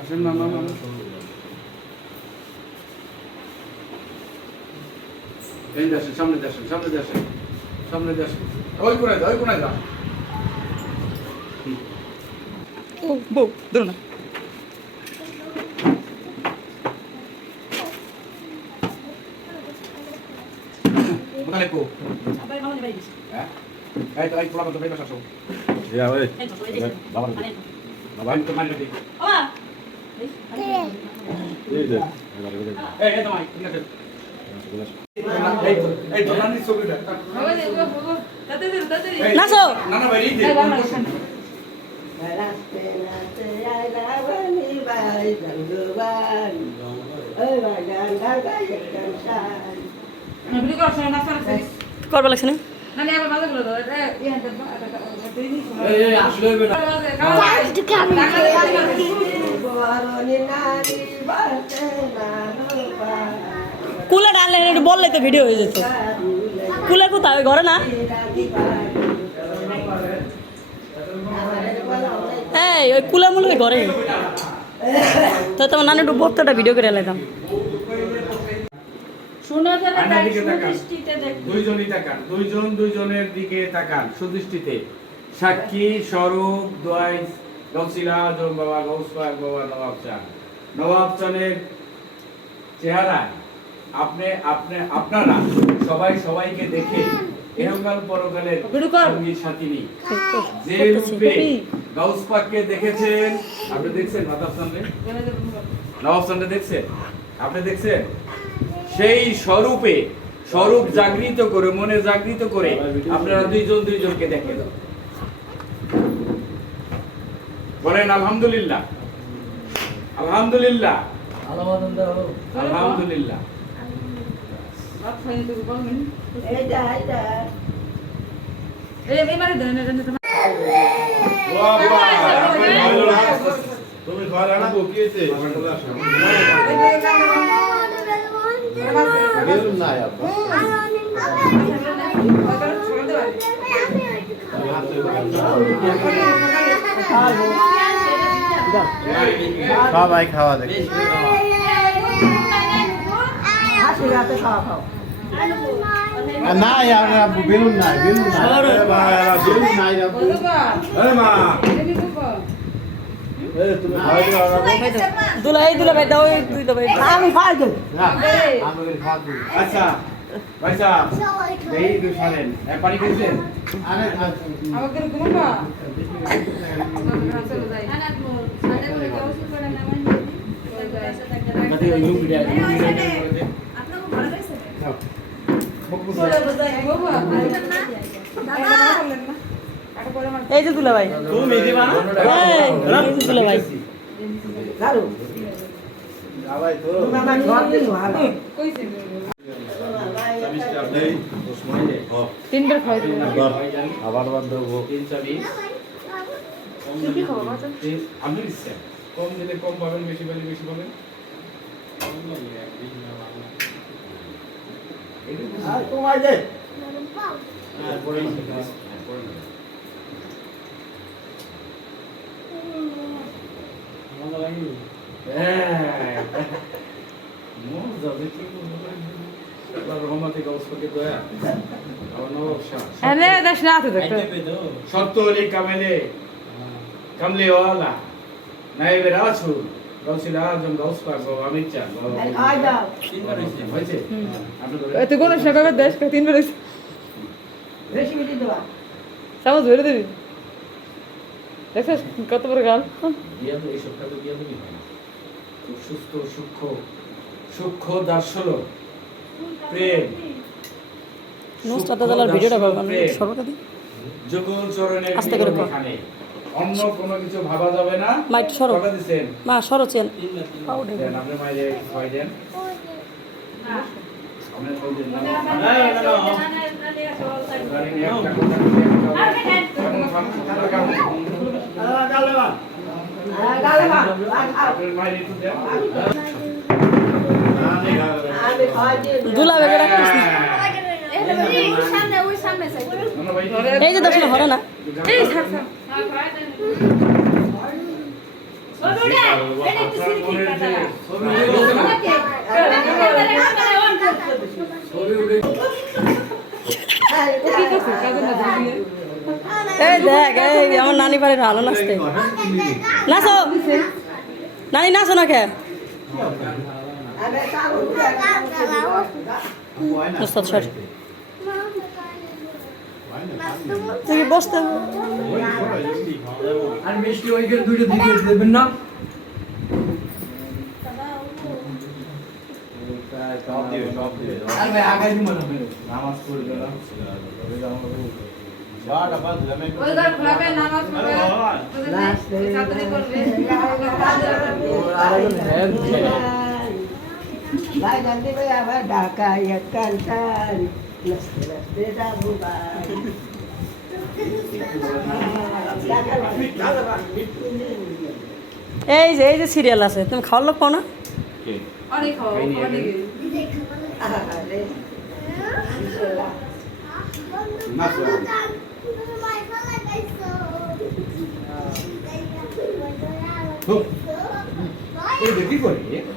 আসেন, না না। এই আসেন, সামনে দিয়ে সামনে দিয়ে সামনে দিয়ে ওই কোনায় যা, ওই কোনায় যা। ও বউ ধরো না কোথায় কো? হ্যাঁ? এই তো, এই পোলা কত, এই পাশে আসো। ইয়া ওই বাবা বাবা, আমি তো মারি না দিই। এই যে এবারে এবারে এই, এই তো মাই, ঠিক আছে। এই তো, এই তো, নানির ছবিটা। এই, নাচো। নানা ভাই, এই যে। রাস্তে রাস্তে আইলা বানি বাই জঙ্গবান ওই বাগান গান শান করবা লাগছে না কুলে ডালে একটু বললে তো ভিডিও হয়ে যেত কুলে কোথায় ঘরে না এই ওই কুলে মুলে ঘরে তো তোমার নানি একটু বর্তাটা ভিডিও করে এলাম আয়নার দিকে তাকান। দুইজনই তাকান দুইজন দুইজনের দিকে তাকান সুদৃষ্টিতে। সাক্ষী স্বরূপ দোয়াই গৌসিলা আজম বাবা গৌসপাক বাবা নবাব চান নবাব চানের চেহারায় আপনি আপনি আপনারা সবাই সবাইকে দেখে এহকাল পরকালের সঙ্গী সাথিনী যে রূপে গাউসপাককে দেখেছেন আপনি দেখছেন নবাব চানরে নবাব চানরে দেখছেন? আপনি দেখছেন? সেই স্বরূপে স্বরূপ জাগৃত করে মনে জাগৃত করে আপনারা দুইজন দুইজনকে দেখে দেখেন বলেন আলহামদুলিল্লাহ। আলহামদুলিল্লাহ। আলহামদুলিল্লাহ। তুমি ঘরে আনা গো সবাই খাওয়া দেখি। আর বেলুন নাই বেলুন নাই। বেলুন নাই আর দুলা দুলা ভাই দাও দাও ভাই আমি খাই দেব আচ্ছা ভাই সাহেব এই দুই সালেন এক পানি খেয়েছেন আরে যাতে ওই লুঙ্গিটা লুঙ্গিটা করে দে। এই যে দুলা ভাই। তুমি দিবা না এই, এই যে দুলা ভাই। তিনবার খাই আবার বান্ধব তিন চাবিশ তিন- আমি দিচ্ছি কম দিলে কম পাবেন বেশি পেলে বেশি পাবেন তোমায় দে হ্যাঁ, পরে নিন। হ্যাঁ, পরে নিন। হ্যাঁ। মজা দেখি মজা। আল্লাহর রহমতে গাউসপাকে দয়া। আমার নবাব শাহ। সত্য অলি কামেলে কামলে ওয়ালা নাইবে রাসূল গাউসিল আজম গাউস পাক বাবা আমির চান বাবা খাই দাও হয়েছে আপনি ধরে কোন সকালে দেশ তিনবার বেশি বেশি দেবা। ধরে দিবি। দেখছিস কত বড় গাল দিয়া তো এই সবটা তো দিয়া দিবি হয় না। খুব সুস্থ সূক্ষ্ম সূক্ষ্ম দার্শল প্রেম ভিডিওটা যুগল। এখানে। অন্য কোনো কিছু ভাবা যাবে না মা একটু সরো। দেন। খাই দিয়ে দুলা বেগে রাখিস না। সামনে ওই সামনে সাইড নানা ভাই এই যে দশ হরে না এই ছাড় ছাড় কি করছে কাজে না দিয়ে এই দেখ এই আমার নানি বাড়ির ভালো নাচতে। নাচো। নানি নাচো না কে তুই বসতে আর মিষ্টি ওইখানে দুইটা দিকে দেবেন না? সব দিবে সব দিবে আর ভাই না নামাজ এই যে এই যে সিরিয়াল আছে তুমি খাওয়ার লোক পাও না? অনেক খাও অনেক এই দেখি করি তোমার খাইছি হ্যাঁ আটু খাই এই খাই এই খাই তো আয় ভাই কাজ শেষ করো না তুমি খাওয়াই দাও না কে এই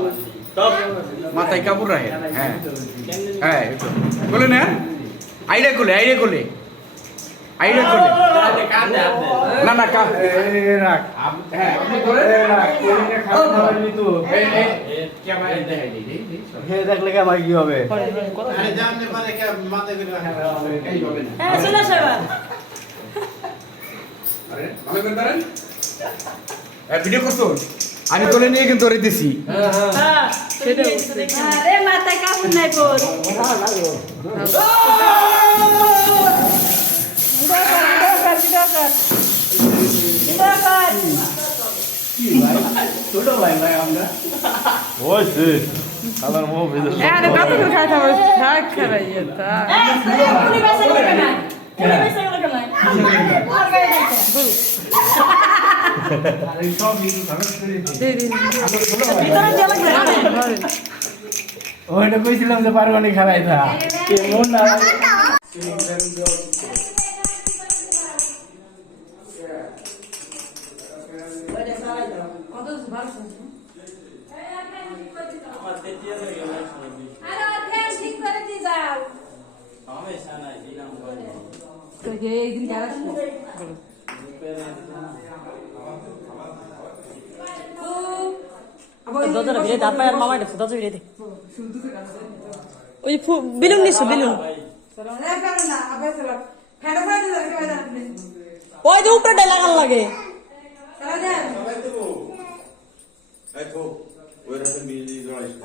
মাথায় কাপড় রাখেন হ্যাঁ। হ্যাঁ কোলে নেন আইরে কোলে আইরে কোলে। আইরে কোলে। না না কাপ রাখ। হ্যাঁ আপনি করে রাখ। কোলে নিয়ে খাওয়া দাওয়া নিতো এই এই ক্যামেরা দেখাই দিই হে দেখলে আমার কি হবে? আরে জানলে পারে কে মাথা করে এই হবে না। হ্যাঁ চলে আসো এবার আরে ভালো করে দাঁড়ান ভিডিও করছ আমি কোলে নিয়ে কিন্তু ওরে দিছি। হ্যাঁ ওইটা কইছিলাম যে পারব না খারাই থা কেমন না এই দিন যারা দরজাটা ভিড়ে দাঁত আর মামাই দেখছ দরজা ভিড়ে দে। ওই বেলুন নিছো বেলুন। ওই যে উপরে লাগান লাগে। ওই রাতে মিলি জড়াইছে।